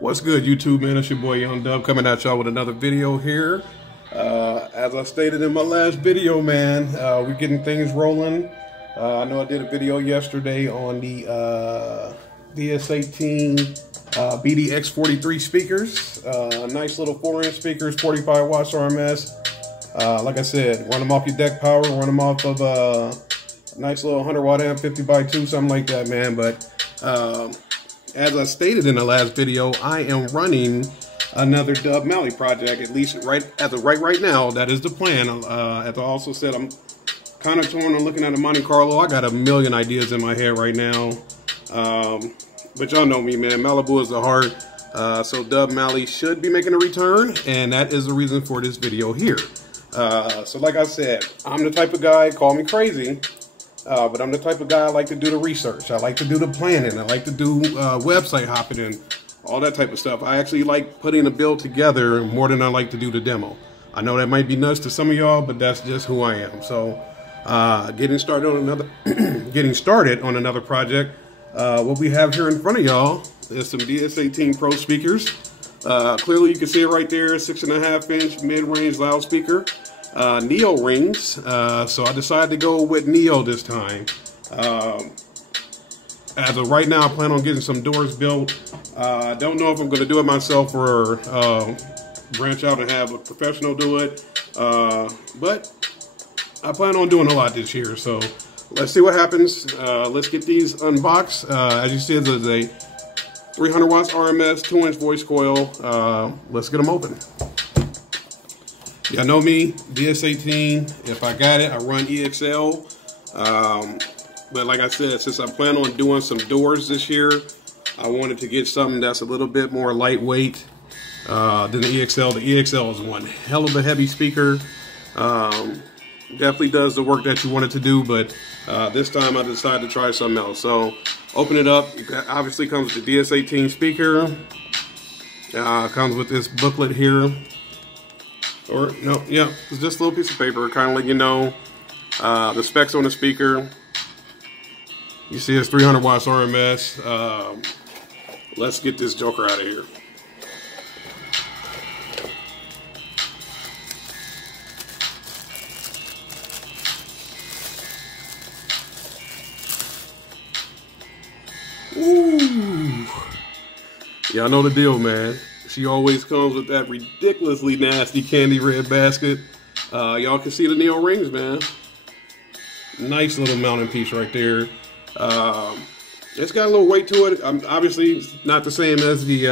What's good, YouTube, man? It's your boy Young Dub coming at y'all with another video here. As I stated in my last video, man, we're getting things rolling. I know I did a video yesterday on the DS18 BDX43 speakers. Nice little 4-inch speakers, 45 watts RMS. Like I said, run them off your deck power, run them off of a nice little 100 watt amp, 50 by 2, something like that, man. But as I stated in the last video, I am running another Dub Mally project, at least right now. That is the plan. As I also said, I'm kind of torn on looking at a Monte Carlo. I got a million ideas in my head right now. But y'all know me, man. Malibu is the heart. So Dub Mally should be making a return, and that is the reason for this video here. So like I said, I'm the type of guy, call me crazy, but I'm the type of guy I like to do the research. I like to do the planning. I like to do website hopping and all that type of stuff. I actually like putting a build together more than I like to do the demo. I know that might be nuts to some of y'all, but that's just who I am. So getting started on another project. What we have here in front of y'all is some DS18 Pro speakers. Clearly you can see it right there, 6.5-inch mid-range loudspeaker. Neo rings, so I decided to go with Neo this time. As of right now, I plan on getting some doors built. I don't know if I'm going to do it myself or branch out and have a professional do it, but I plan on doing a lot this year, so let's see what happens. Let's get these unboxed. As you see, there's a 300 watts RMS 2-inch voice coil. Let's get them open. Y'all know me, DS18. If I got it, I run EXL. But like I said, since I plan on doing some doors this year, I wanted to get something that's a little bit more lightweight than the EXL. The EXL is one hell of a heavy speaker. Definitely does the work that you want it to do, but this time I decided to try something else. So open it up. It obviously comes with the DS18 speaker. Comes with this booklet here. Or no, yeah, it's just a little piece of paper, kind of let you know the specs on the speaker. You see it's 300 watts RMS. Let's get this joker out of here. Ooh. Y'all know the deal, man. She always comes with that ridiculously nasty candy red basket. Y'all can see the Neo rings, man. Nice little mounting piece right there. It's got a little weight to it. Obviously, it's not the same as the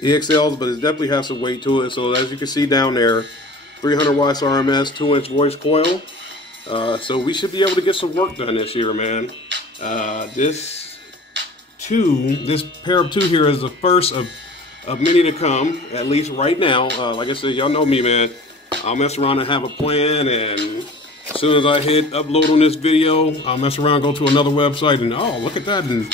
EXLs, but it definitely has some weight to it. So as you can see down there, 300 watts RMS, 2-inch voice coil. So we should be able to get some work done this year, man. This pair of two here is the first of many to come, at least right now. Like I said, y'all know me, man. I'll mess around and have a plan, and as soon as I hit upload on this video, I'll mess around, go to another website, and oh, look at that, and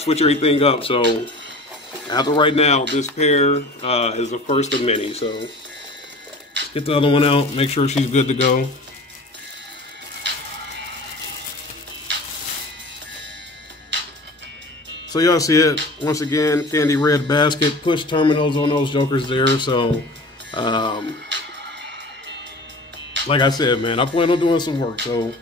switch everything up. So as of right now, this pair is the first of many. So let's get the other one out, make sure she's good to go. So y'all see it, once again, candy red basket, push terminals on those jokers there. So, like I said, man, I plan on doing some work. So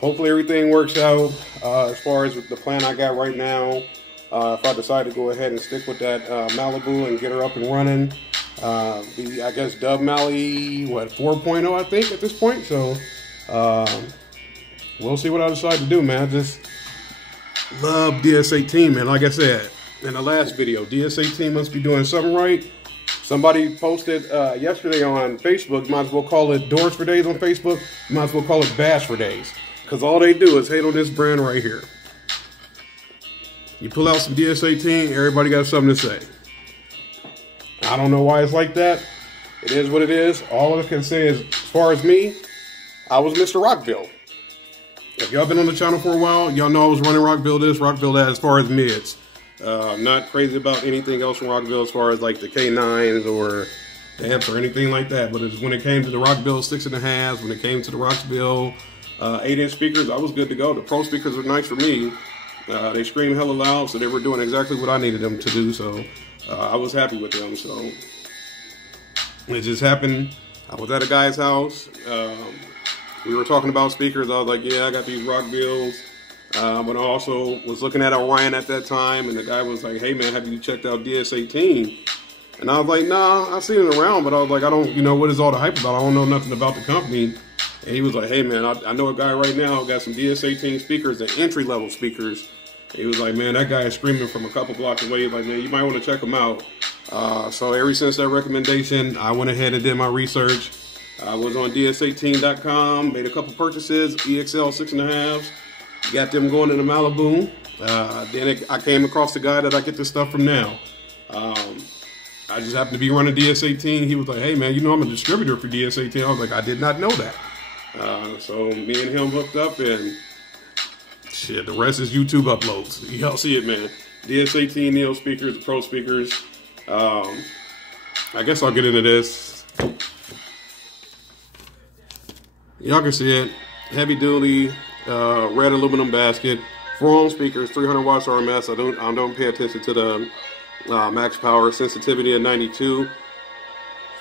hopefully everything works out as far as the plan I got right now. If I decide to go ahead and stick with that Malibu and get her up and running, I guess Dub Mally, what, 4.0, I think, at this point. So we'll see what I decide to do, man. Just love DS18, man. Like I said in the last video, DS18 must be doing something right. Somebody posted yesterday on Facebook, might as well call it Doors for Days on Facebook, might as well call it Bash for Days, because all they do is hate on this brand right here. You pull out some DS18, everybody got something to say. I don't know why it's like that. It is what it is. All I can say is, as far as me, I was Mr. Rockville. If y'all been on the channel for a while, y'all know I was running Rockville this, Rockville that as far as mids. I'm not crazy about anything else from Rockville as far as like the K9s or the amps or anything like that. But when it came to the Rockville 6.5s, when it came to the Rockville 8-inch speakers, I was good to go. The Pro speakers are nice for me. They scream hella loud, so they were doing exactly what I needed them to do. So I was happy with them. So it just happened. I was at a guy's house. We were talking about speakers. I was like, yeah, I got these Rock Bills. But I also was looking at Orion at that time, and the guy was like, hey man, have you checked out DS18? And I was like, nah, I've seen it around, but I was like, I don't, what is all the hype about? I don't know nothing about the company. And he was like, hey man, I know a guy right now who got some DS18 speakers, the entry-level speakers. He was like, man, that guy is screaming from a couple blocks away. Like, man, you might want to check him out. So ever since that recommendation, I went ahead and did my research. I was on DS18.com, made a couple purchases, EXL 6.5s, got them going into Malibu. Then I came across the guy that I get this stuff from now. I just happened to be running DS18. He was like, hey man, I'm a distributor for DS18. I was like, I did not know that. So me and him hooked up, and shit, the rest is YouTube uploads. Y'all see it, man. DS18 Neo speakers, the Pro speakers. I guess I'll get into this. Y'all can see it. Heavy duty, red aluminum basket. 4-ohm speakers, 300 watts RMS. I don't pay attention to the max power. Sensitivity at 92.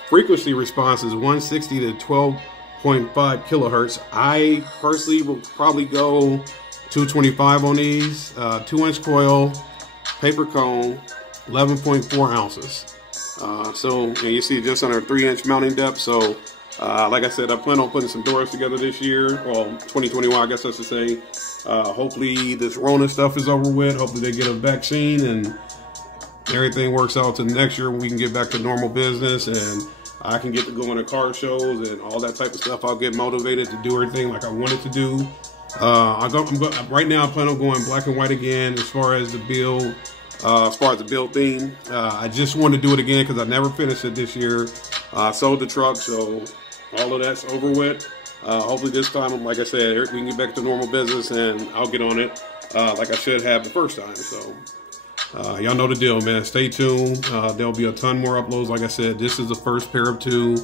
Frequency response is 160 to 12.5 kilohertz. I personally will probably go 225 on these. 2-inch coil, paper cone, 11.4 ounces. So you see just under 3-inch mounting depth. So like I said, I plan on putting some doors together this year. Well, 2021, I guess I should say. Hopefully this Rona stuff is over with. Hopefully they get a vaccine and everything works out to next year when we can get back to normal business, and I can get to going to car shows and all that type of stuff. I'll get motivated to do everything like I wanted to do. Right now I plan on going black and white again as far as the build. Theme. I just want to do it again because I never finished it this year. Sold the truck, so all of that's over with. Hopefully this time, like I said, we can get back to normal business, and I'll get on it like I should have the first time. So y'all know the deal, man. Stay tuned. There'll be a ton more uploads. Like I said, this is the first pair of 2.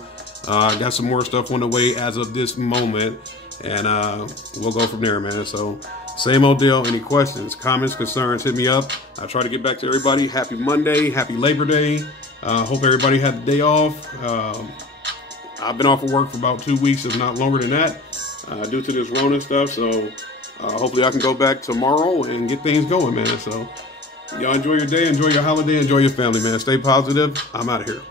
Got some more stuff on the way as of this moment, and we'll go from there, man. So same old deal. Any questions, comments, concerns, hit me up. I try to get back to everybody. Happy Monday, happy Labor Day. Hope everybody had the day off. I've been off of work for about 2 weeks, if not longer than that, due to this Rona stuff. So hopefully I can go back tomorrow and get things going, man. So y'all enjoy your day, enjoy your holiday, enjoy your family, man. Stay positive. I'm out of here.